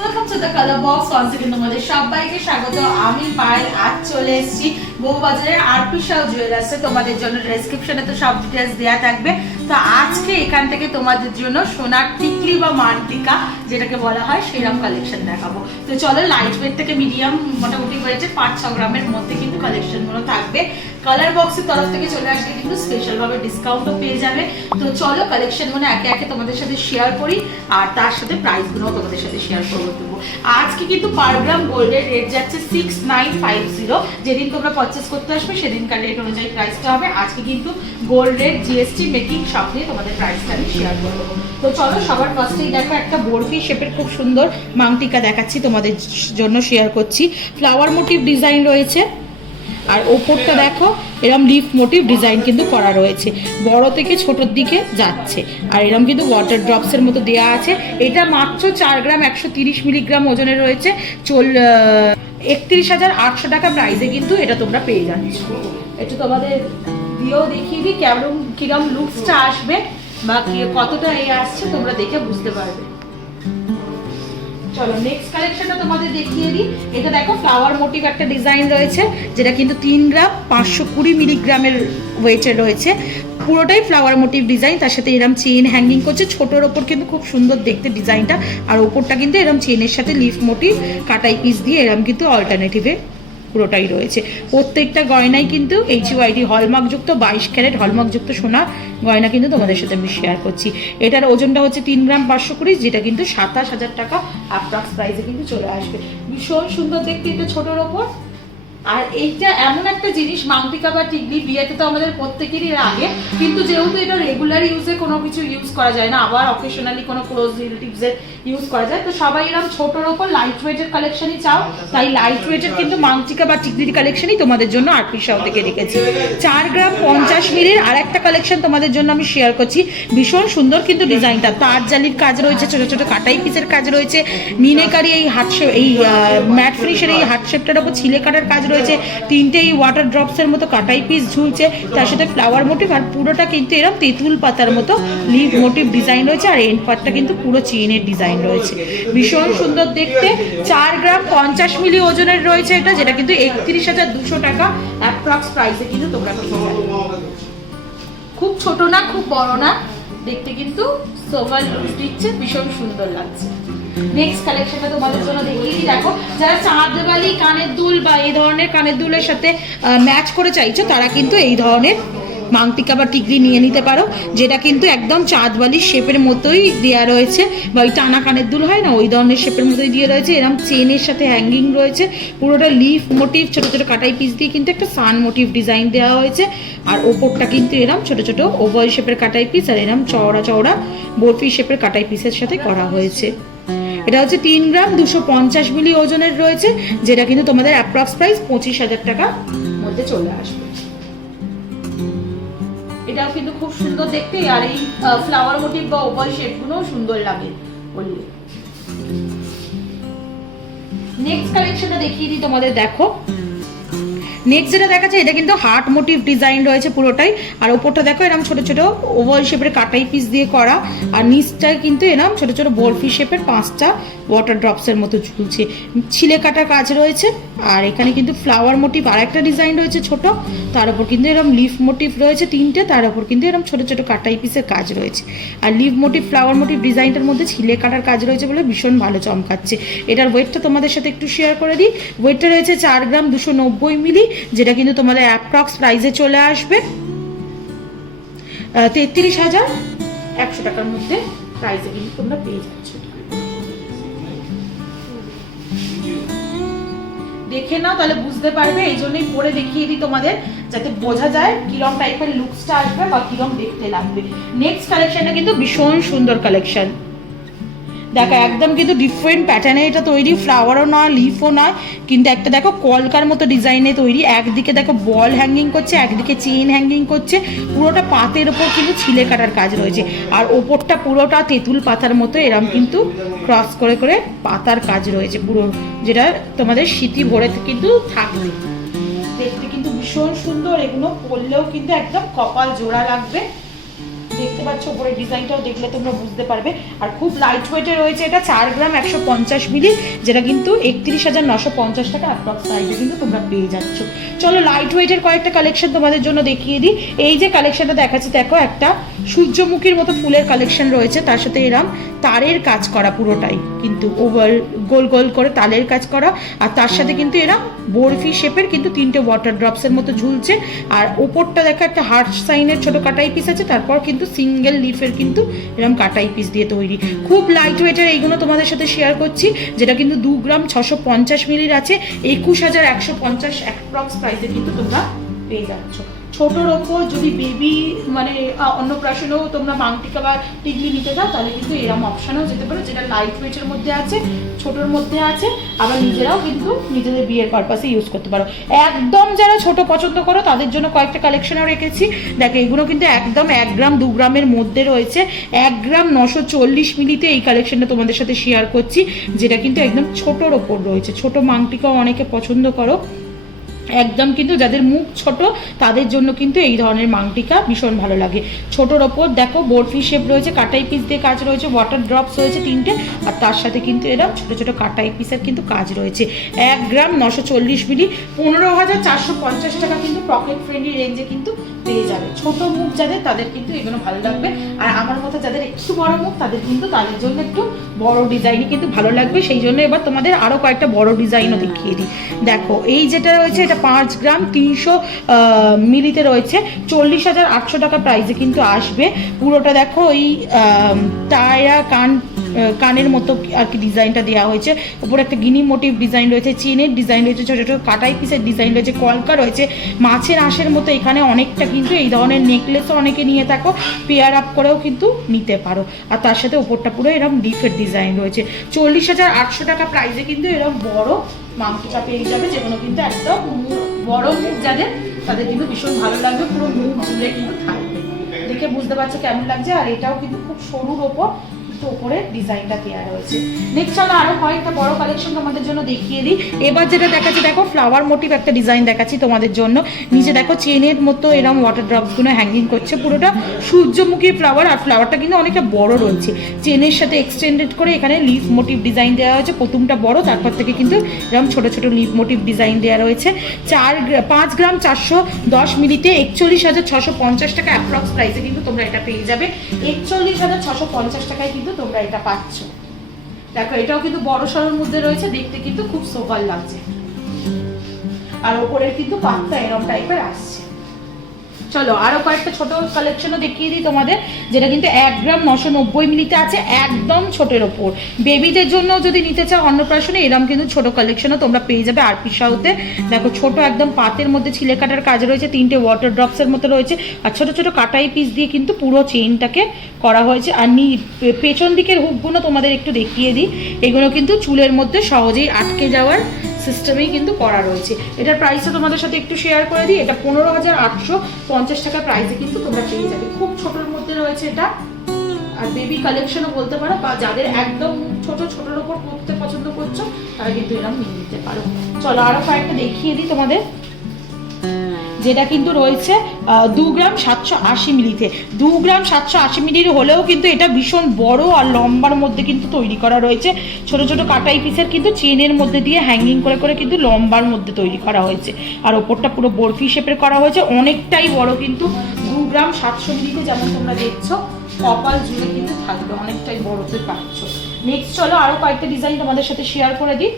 Welcome to the colour box. Once again তোমাদের সবাইকে স্বাগত। আমি পায়েল আজ চলে এসেছি বউবাজারের আরপি শাহ জুয়েলার্সে। তোমাদের জন্য ডেসক্রিপশনে তো সব ডিটেইলস দেয়া থাকবে। তো আজকে এখান থেকে তোমাদের জন্য সোনার টিকলি বা মানটিকা যেটাকে বলা হয় সেরকম কালেকশন দেখাবো। তো চলো, লাইট ওয়েট থেকে মিডিয়াম মোটামুটি ওয়েটের 5-6 গ্রামের মধ্যে কিন্তু কালেকশনগুলো থাকবে। কালার বক্সের তরফ থেকে চলে আসলে কিন্তু স্পেশাল ভাবে ডিসকাউন্টও পেয়ে যাবে। তো চলো কালেকশনগুলো একে একে তোমাদের সাথে শেয়ার করি আর তার সাথে প্রাইসগুলোও তোমাদের সাথে শেয়ার করবো। আজকে কিন্তু পার গ্রাম গোল্ডের রেট যাচ্ছে 6950। যেদিন তোমরা পারচেস করতে আসবে সেদিনকার রেট অনুযায়ী প্রাইসটা হবে। আজকে কিন্তু গোল্ড রেট জিএসটি মেকিং সব নিয়ে তোমাদের প্রাইসটা আমি শেয়ার করবো। তো চলো, সবার ফার্স্টেই দেখো একটা বরফি শেপের খুব সুন্দর মাংটিকা দেখাচ্ছি, তোমাদের জন্য শেয়ার করছি। ফ্লাওয়ার মোটিভ ডিজাইন রয়েছে আর ওপরটা দেখো এরম লিফ মোটিভ ডিজাইন কিন্তু করা রয়েছে, বড় থেকে ছোটোর দিকে যাচ্ছে। আর এরম কিন্তু ওয়াটার ড্রপসের মতো দেওয়া আছে। এটা মাত্র 4 গ্রাম 130 মিলিগ্রাম ওজনের রয়েছে। 31,800 টাকা প্রাইসে কিন্তু এটা তোমরা পেয়ে যাচ্ছ। একটু তোমাদের দিয়েও দেখিয়ে দিই কিরম লুকসটা আসবে বা কতটা আসছে, তোমরা দেখে বুঝতে পারবে। চলো নেক্সট কালেকশনটা তোমাদের দেখিয়ে দিই। এটা দেখো ফ্লাওয়ার মোটিভ একটা ডিজাইন রয়েছে, যেটা কিন্তু 3 গ্রাম 520 মিলিগ্রামের ওয়েটের রয়েছে। পুরোটাই ফ্লাওয়ার মোটিভ ডিজাইন, তার সাথে এরম চেইন হ্যাঙ্গিং করছে। ছোটোর ওপর কিন্তু খুব সুন্দর দেখতে ডিজাইনটা, আর ওপরটা কিন্তু এরম চেইনের সাথে লিফ মোটিভ কাটাই পিস দিয়ে এরম কিন্তু অল্টারনেটিভে পুরোটাই রয়েছে। প্রত্যেকটা গয়নাই কিন্তু HUID হলমার্কযুক্ত 22 ক্যারেট হলমার্কযুক্ত সোনা গয়না কিন্তু তোমাদের সাথে আমি শেয়ার করছি। এটার ওজনটা হচ্ছে 3 গ্রাম 520, যেটা কিন্তু 27,000 টাকা অ্যাপ্রক্স প্রাইসে কিন্তু চলে আসবে। ভীষণ সুন্দর দেখতে এটা ছোটোর ওপর। আর এইটা এমন একটা জিনিস, মাংটিকা বা টিকলি বিয়েতে তো আমাদের প্রত্যেকেরই লাগে, কিন্তু যেহেতু এটা রেগুলার ইউজে কোনো কিছু ইউজ করা যায় না, আবার অকেশনালি কোনো ক্লোজ রিলেটিভসের ইউজ করা যায়, তো সবাই এরকম ছোটোর ওপর লাইট ওয়েটের কালেকশনই চাও। তাই লাইট ওয়েটের কিন্তু মাংটিকা বা টিকলির কালেকশনই তোমাদের জন্য আরপি শাহ থেকে রেখেছি। 4 গ্রাম 50 মিলির আর একটা কালেকশন তোমাদের জন্য আমি শেয়ার করছি। ভীষণ সুন্দর কিন্তু ডিজাইনটা, তার জালির কাজ রয়েছে, ছোটো ছোটো কাটাই পিসের কাজ রয়েছে, মিনেকারি এই হার্ট শেপ, এই ম্যাট ফিনিশের এই হার্ট শেপটার ওপর ছিলে কাটার কাজ রয়েছে। 3টে এই ওয়াটার ড্রপসের মতো কাটাই পিস ঝুলছে, তার সাথে ফ্লাওয়ার মোটিভ, আর পুরোটা কিন্তু এরকম তেঁতুল পাতার মতো লিভ মোটিভ ডিজাইন রয়েছে। আর এন্ড পার্টটা কিন্তু পুরো চেইনের ডিজাইন রয়েছে, ভীষণ সুন্দর দেখতে। 4 গ্রাম 50 মিলি ওজনের রয়েছে এটা, যেটা কিন্তু 31,200 টাকা অ্যাপ্রক্স প্রাইসে কিন্তু তোমরা পেয়ে যাবে। খুব ছোট না, খুব বড় না, দেখতে কিন্তু সোভার লুক দিচ্ছে, ভীষণ সুন্দর লাগছে। নেক্সট কালেকশনটা তোমাদের জন্য দেখিয়ে দিই। দেখো, যারা চাঁদবালি কানের দুল বা এই ধরনের কানের দুলের সাথে ম্যাচ করে চাইছো, তারা কিন্তু এই ধরনের মাংটিকা বা টিকলি নিয়ে নিতে পারো, যেটা কিন্তু একদম চাঁদবালির শেপের মতোই দেওয়া রয়েছে, বা ওই টানা কানের দুল হয় না, ওই ধরনের শেপের মতোই দিয়ে রয়েছে। এরকম চেনের সাথে হ্যাঙ্গিং রয়েছে, পুরোটা লিফ মোটিভ ছোটো ছোটো কাটাই পিস দিয়ে কিন্তু একটা সান মোটিভ ডিজাইন দেওয়া হয়েছে। আর ওপরটা কিন্তু এরম ছোটো ছোটো ওভাল শেপের কাটাই পিস আর এরম চওড়া চওড়া বরফি শেপের কাটাই পিসের সাথে করা হয়েছে। এটা হচ্ছে 3 গ্রাম 250 মিলি ওজনের রয়েছে, যেটা কিন্তু তোমাদের অ্যাপ্রক্স প্রাইস 25,000 টাকার মধ্যে চলে আসবে। এটাও কিন্তু খুব সুন্দর দেখতে, আর এই ফ্লাওয়ার মোটিভ বা ওভাল শেপগুলোও সুন্দর লাগে বললে। নেক্সট কালেকশনটা দেখিয়ে দিই তোমাদের। দেখো নেক্সট যেটা দেখাচ্ছে, এটা কিন্তু হার্ট মোটিভ ডিজাইন রয়েছে পুরোটাই, আর ওপরটা দেখো এরকম ছোটো ছোটো ওভাল শেপের কাটাই পিস দিয়ে করা, আর নিচটায় কিন্তু এরকম ছোটো ছোটো বরফি শেপের 5টা ওয়াটার ড্রপসের মতো ঝুলছে, ছিলে কাটা কাজ রয়েছে। আর এখানে কিন্তু ফ্লাওয়ার মোটিভ আর একটা ডিজাইন রয়েছে ছোট, তার উপর কিন্তু এরকম লিফ মোটিভ রয়েছে 3টে, তার উপর কিন্তু এরকম ছোটো ছোটো কাটাই পিসের কাজ রয়েছে। আর লিফ মোটিভ ফ্লাওয়ার মোটিভ ডিজাইনটার মধ্যে ছিলে কাটার কাজ রয়েছে বলে ভীষণ ভালো চমকাচ্ছে। এটার ওয়েটটা তোমাদের সাথে একটু শেয়ার করে দিই। ওয়েটটা রয়েছে 4 গ্রাম 290 মিলি, যেটা কিন্তু তোমাদের অ্যাপ্রক্স প্রাইসে চলে আসবে 33,100 টাকার মধ্যে প্রাইসে কিন্তু তোমরা পেয়ে যাচ্ছ। দেখে নাও তাহলে বুঝতে পারবে, এই জন্যই পরে দেখিয়ে দিই তোমাদের, যাতে বোঝা যায় কিরম টাইপের লুকসটা আসবে বা কিরম দেখতে লাগবে। নেক্সট কালেকশনটা কিন্তু ভীষণ সুন্দর কালেকশন। দেখো একদম কিন্তু ডিফারেন্ট প্যাটার্নে এটা তৈরি, ফ্লাওয়ারও নয় লিফও নয়, কিন্তু একটা দেখো কলকার মতো ডিজাইনে তৈরি। একদিকে দেখো বল হ্যাঙ্গিং করছে, একদিকে চেইন হ্যাঙ্গিং করছে, পুরোটা পাতের ওপর কিন্তু ছিলে কাটার কাজ রয়েছে। আর ওপরটা পুরোটা তেঁতুল পাতার মতো এরম কিন্তু ক্রস করে করে পাতার কাজ রয়েছে পুরো, যেটা তোমাদের স্মৃতি ভরে কিন্তু থাকবে। দেখতে কিন্তু ভীষণ সুন্দর, এগুলো পরলেও কিন্তু একদম কপাল জোড়া লাগবে। দেখতে পাচ্ছ উপরের ডিজাইনটাও দেখলে তোমরা বুঝতে পারবে। আর খুব লাইট ওয়েটে রয়েছে, এটা 4 গ্রাম 150 মিলি, যেটা কিন্তু 31,950 টাকা অ্যাপ্রক্স প্রাইসে কিন্তু তোমরা পেয়ে যাচ্ছ। চলো লাইট ওয়েটের কয়েকটা কালেকশন তোমাদের জন্য দেখিয়ে দিই। এই যে কালেকশনটা দেখাচ্ছি দেখো, একটা সূর্যমুখীর মতো ফুলের কালেকশন রয়েছে, তার সাথে এরম তারের কাজ করা, পুরোটাই কিন্তু ওভার গোল গোল করে তালের কাজ করা, আর তার সাথে কিন্তু এরম বরফি শেপের কিন্তু 3টে ওয়াটার ড্রপসের মতো ঝুলছে। আর ওপরটা দেখো একটা হার্ট সাইনের ছোট কাটাই পিস আছে, তারপর কিন্তু সিঙ্গেল লিফের কিন্তু এরকম কাটাই পিস দিয়ে তৈরি। খুব লাইট ওয়েটের এইগুলো তোমাদের সাথে শেয়ার করছি, যেটা কিন্তু 2 গ্রাম 650 মিলির আছে, 21,150 অ্যাপ্রক্স প্রাইসে কিন্তু তোমরা পেয়ে যাচ্ছ। ছোটোর ওপর যদি বেবি মানে অন্নপ্রাশনেও তোমরা মাংটিকা বা টিকলি নিতে চাও, তাহলে কিন্তু এরকম অপশানেও যেতে পারো, যেটা লাইট ওয়েটের মধ্যে আছে, ছোটোর মধ্যে আছে, আবার নিজেরাও কিন্তু নিজেদের বিয়ের পারপাসে ইউজ করতে পারো। একদম যারা ছোট পছন্দ করো তাদের জন্য কয়েকটা কালেকশনও রেখেছি। দেখো এগুলো কিন্তু একদম 1 গ্রাম 2 গ্রামের মধ্যে রয়েছে, 1 গ্রাম 940 মিলিতে এই কালেকশনটা তোমাদের সাথে শেয়ার করছি, যেটা কিন্তু একদম ছোটোর ওপর রয়েছে। ছোটো মাংটিকাও অনেকে পছন্দ করো, একদম কিন্তু যাদের মুখ ছোট তাদের জন্য কিন্তু এই ধরনের মাংটিকা ভীষণ ভালো লাগে। ছোটোর ওপর দেখো বরফি শেপ রয়েছে, কাটাই পিস দিয়ে কাজ রয়েছে, ওয়াটার ড্রপস রয়েছে 3টে, আর তার সাথে কিন্তু এরকম ছোটো ছোটো কাটাই পিসের কিন্তু কাজ রয়েছে। 1 গ্রাম 940 মিলি, 15,450 টাকা কিন্তু পকেট ফ্রেন্ডলি রেঞ্জে কিন্তু পেয়ে যাবে। ছোটো মুখ যাদের তাদের কিন্তু এগুলো ভালো লাগবে, আর আমার মতো যাদের একটু বড় মুখ তাদের কিন্তু তাদের জন্য একটু বড় ডিজাইনই কিন্তু ভালো লাগবে। সেই জন্য এবার তোমাদের আরও কয়েকটা বড় ডিজাইনও দেখিয়ে দিই। দেখো এই যেটা রয়েছে এটা 5 গ্রাম 300 মিলিতে রয়েছে, 40,800 টাকা প্রাইসে কিন্তু আসবে। পুরোটা দেখো ওই টায়া কানের মতো আর কি ডিজাইনটা দেওয়া হয়েছে, উপরে একটা গিনি মোটিভ ডিজাইন রয়েছে, চেনের ডিজাইন রয়েছে, ছোটো ছোটো কাটাই পিসের ডিজাইন রয়েছে, কলকা রয়েছে, মাছের আঁশের মতো এখানে অনেকটা কিন্তু এই ধরনের নেকলেসও অনেকে নিয়ে থাকো, পেয়ার আপ করেও কিন্তু নিতে পারো। আর তার সাথে উপরটা পুরো এরকম ডিফের ডিজাইন রয়েছে। 40,800 টাকা প্রাইসে কিন্তু এরকম বড় মাংটিকা পেয়ে যাবে, যেগুলো কিন্তু একদম বড় মুখ যাদের তাদের কিন্তু ভীষণ ভালো লাগবে, পুরো মুখ জুড়ে কিন্তু থাকবে। দেখে বুঝতে পারছো কেমন লাগছে। আর এটাও কিন্তু খুব সরুর ওপর উপরে ডিজাইনটা দেওয়া রয়েছে। নেক্সট চলো আরো কয়েকটা বড় কালেকশন তোমাদের জন্য দেখিয়ে দিই। এবার যেটা দেখাচ্ছি দেখো ফ্লাওয়ার মোটিভ একটা ডিজাইন দেখাচ্ছি তোমাদের জন্য। নিচে দেখো চেনের মতো এরকম ওয়াটার ড্রপসগুলো হ্যাঙ্গিং করছে, পুরোটা সূর্যমুখী ফ্লাওয়ার, আর ফ্লাওয়ারটা কিন্তু অনেকটা বড় রয়েছে, চেনের সাথে এক্সটেন্ডেড করে এখানে লিফ মোটিভ ডিজাইন দেওয়া হয়েছে। প্রথমটা বড়, তারপর থেকে কিন্তু এরকম ছোট ছোট লিফ মোটিভ ডিজাইন দেওয়া রয়েছে। 5 গ্রাম 410 মিলিতে 41,650 টাকা অ্যাপ্রক্স প্রাইসে কিন্তু তোমরা এটা পেয়ে যাবে। 41,650 টাকায় কিন্তু তোমরা এটা পাচ্ছ। দেখো এটাও কিন্তু বড় সরোর মধ্যে রয়েছে, দেখতে কিন্তু খুব সোবার লাগছে, আর ওপরের কিন্তু পাতটা এরকম টাইপের আসছে। চলো আরো কয়েকটা ছোট কালেকশনও দেখিয়ে দিই তোমাদের, যেটা কিন্তু 1 গ্রাম 990 মিলিতে আছে, একদম ছোটের ওপর। বেবিদের জন্য যদি নিতে চাও অন্নপ্রাশনে, এরকম কিন্তু ছোট কালেকশনও তোমরা পেয়ে যাবে আরপি সাউতে। দেখো ছোট একদম পাতের মধ্যে ছিলে কাটার কাজ রয়েছে, 3টে ওয়াটার ড্রপসের মতো রয়েছে, আর ছোট ছোট কাটাই পিস দিয়ে কিন্তু পুরো চেইনটাকে করা হয়েছে। আর পেছন দিকের হুকগুলো তোমাদের একটু দেখিয়ে দিই, এগুলো কিন্তু চুলের মধ্যে সহজেই আটকে যাওয়ার সিস্টেমেই কিন্তু করা রয়েছে। এটার প্রাইসটা তোমাদের সাথে একটু শেয়ার করে দিই, এটা 15,850 টাকা প্রাইসে কিন্তু তোমরা পেয়ে যাবে। খুব ছোটোর মধ্যে রয়েছে এটা, আর বেবি কালেকশনও বলতে পারো, বা যাদের একদম ছোটোর ওপর পরতে পছন্দ করছো তারা কিন্তু এরকম নিয়ে নিতে পারো। চলো আরও কয়েকটা দেখিয়ে দিই তোমাদের, যেটা কিন্তু রয়েছে 2 গ্রাম 780 মিলিতে। 2 গ্রাম 780 মিলির হলেও কিন্তু এটা ভীষণ বড় আর লম্বার মধ্যে কিন্তু তৈরি করা রয়েছে। ছোট ছোট কাটাই পিসের কিন্তু চেনের মধ্যে দিয়ে হ্যাঙ্গিং করে করে কিন্তু লম্বার মধ্যে তৈরি করা হয়েছে, আর ওপরটা পুরো বরফি শেপের করা হয়েছে, অনেকটাই বড় কিন্তু। 2 গ্রাম 700 মিলিতে যেমন তোমরা দেখছো কপাল জুড়ে কিন্তু থাকবে, অনেকটাই বড়তে পাচ্ছ। নেক্সট চলো আরও কয়েকটা ডিজাইন তোমাদের সাথে শেয়ার করে দিই।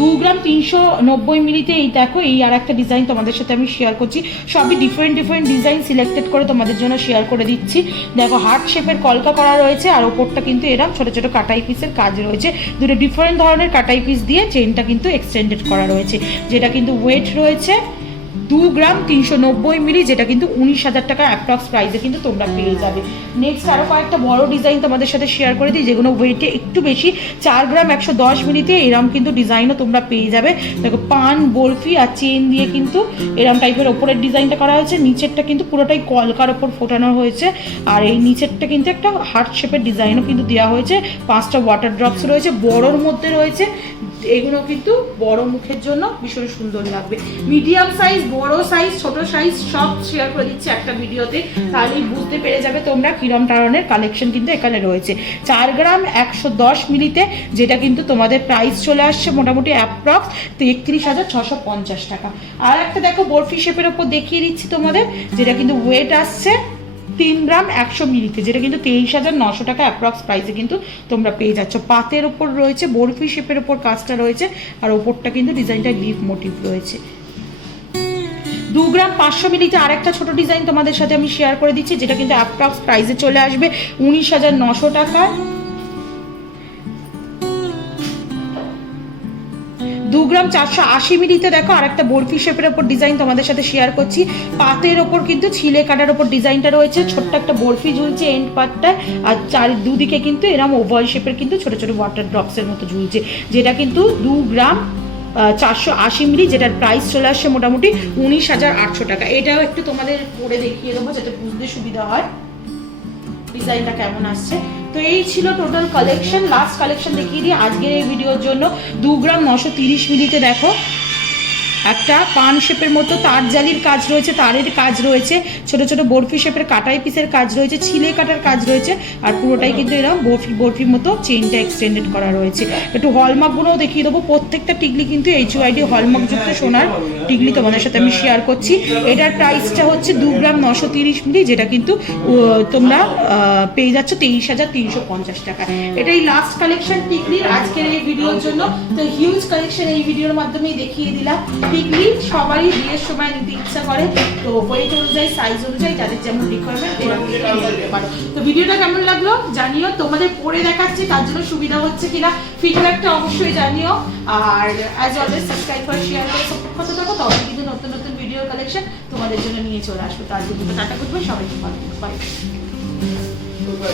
2 গ্রাম 390 মিলিতে এই দেখো এই আর একটা ডিজাইন তোমাদের সাথে আমি শেয়ার করছি, সবই ডিফারেন্ট ডিজাইন সিলেক্টেড করে তোমাদের জন্য শেয়ার করে দিচ্ছি। দেখো হার্ট শেপের কলকা করা রয়েছে, আর ওপরটা কিন্তু এরকম ছোট ছোট কাটাই পিসের কাজ রয়েছে, দুটো ডিফারেন্ট ধরনের কাটাই পিস দিয়ে চেনটা কিন্তু এক্সটেন্ডেড করা রয়েছে, যেটা কিন্তু ওয়েট রয়েছে 2 গ্রাম 390 মিলি, যেটা কিন্তু 19,000 টাকা অ্যাপ্রক্স প্রাইসে কিন্তু তোমরা পেয়ে যাবে। নেক্সট আরও কয়েকটা বড় ডিজাইন তোমাদের সাথে শেয়ার করে দিই, যেগুলো ওয়েটে একটু বেশি। 4 গ্রাম 110 মিলিতে এরম কিন্তু ডিজাইনও তোমরা পেয়ে যাবে। দেখো পান বরফি আর চেন দিয়ে কিন্তু এরম টাইপের ওপরের ডিজাইনটা করা হয়েছে, নিচেরটা কিন্তু পুরোটাই কলকার ওপর ফোটানো হয়েছে, আর এই নিচেরটা কিন্তু একটা হার্ট শেপের ডিজাইনও কিন্তু দেওয়া হয়েছে। 5টা ওয়াটার ড্রপস রয়েছে, বড়োর মধ্যে রয়েছে, এগুলো কিন্তু বড় মুখের জন্য ভীষণ সুন্দর লাগবে। মিডিয়াম সাইজ বড় সাইজ ছোট সাইজ সব শেয়ার করে দিচ্ছি একটা ভিডিওতে, তাহলেই বুঝতে পেরে যাবে তোমরা কিরম ধরনের কালেকশন কিন্তু এখানে রয়েছে। 4 গ্রাম 110 মিলিতে, যেটা কিন্তু তোমাদের প্রাইস চলে আসছে মোটামুটি অ্যাপ্রক্স 31,650 টাকা। আর একটা দেখো বরফি শেপের ওপর দেখিয়ে দিচ্ছি তোমাদের, যেটা কিন্তু ওয়েট আসছে 3 গ্রাম 100 মিলিতে, যেটা কিন্তু 23,900 টাকা অ্যাপ্রক্স প্রাইসে কিন্তু তোমরা পেয়ে যাচ্ছ। পাতের ওপর রয়েছে, বরফি শেপের ওপর কাজটা রয়েছে, আর ওপরটা কিন্তু ডিজাইনটা লিফ মোটিভ রয়েছে। 2 গ্রাম 500 মিলিতে আরেকটা ছোট ডিজাইন তোমাদের সাথে আমি শেয়ার করে দিচ্ছি, যেটা কিন্তু অ্যাপ্রক্স প্রাইসে চলে আসবে 19,900 টাকা। 2 গ্রাম 480 মিলিতে দেখো আরেকটা বরফি শেপের ওপর ডিজাইন তোমাদের সাথে শেয়ার করছি। পাতের ওপর কিন্তু ছিলে কাটার ওপর ডিজাইনটা রয়েছে, ছোট্ট একটা বরফি ঝুলছে এন্ড পার্টটায়, আর দুদিকে কিন্তু এরকম ওভাল শেপের কিন্তু ছোট ছোট ওয়াটার ড্রপসের মতো ঝুলছে, যেটা কিন্তু 2 গ্রাম 480 মিলি, যেটার প্রাইস চলে আসছে মোটামুটি 19,800 টাকা। এটাও একটু তোমাদের পরে দেখিয়ে দেবো যাতে বুঝতে সুবিধা হয় ডিজাইনটা কেমন আসছে। তো এই ছিল টোটাল কালেকশন। লাস্ট কালেকশন দেখিয়ে দিই আজকের এই ভিডিওর জন্য। 2 গ্রাম 930 মিলিতে দেখো একটা পান শেপের মতো তার জালির কাজ রয়েছে, তারের কাজ রয়েছে, ছোট ছোট বরফি শেপের কাটাই পিসের কাজ রয়েছে, ছিলে কাটার কাজ রয়েছে, আর পুরোটাই কিন্তু এরকম বরফির মতো চেইনটা এক্সটেন্ডেড করা রয়েছে। একটু হলমার্কগুলোও দেখিয়ে দেবো। প্রত্যেকটা টিকলি কিন্তু HYD হলমার্কযুক্ত সোনার টিকলি তোমাদের সাথে আমি শেয়ার করছি। এটার প্রাইসটা হচ্ছে 2 গ্রাম 930 মিলি, যেটা কিন্তু তোমরা পেয়ে যাচ্ছ 23,350 টাকা। এটাই লাস্ট কালেকশন টিকলির আজকের এই ভিডিওর জন্য। তো হিউজ কালেকশন এই ভিডিওর মাধ্যমেই দেখিয়ে দিলাম। টিকলি সবারই বিয়ের সময় নিতে ইচ্ছা করে, তো ওয়েট অনুযায়ী সাইজ অনুযায়ী যাদের যেমন রিকোয়ারমেন্ট নিতে পারো। তো ভিডিওটা কেমন লাগলো জানিও, তোমাদের পরে দেখাচ্ছি তার জন্য সুবিধা হচ্ছে কিনা ফিডব্যাকটা অবশ্যই জানিও। আর অ্যাজ অলওয়েজ সাবস্ক্রাইব করে শেয়ার করে সাপোর্ট করতে থাকো, তবে কিন্তু নতুন নতুন ভিডিও কালেকশন তোমাদের জন্য নিয়ে চলে আসবে। তার জন্য টাটা করবে সবাইকে, বাই।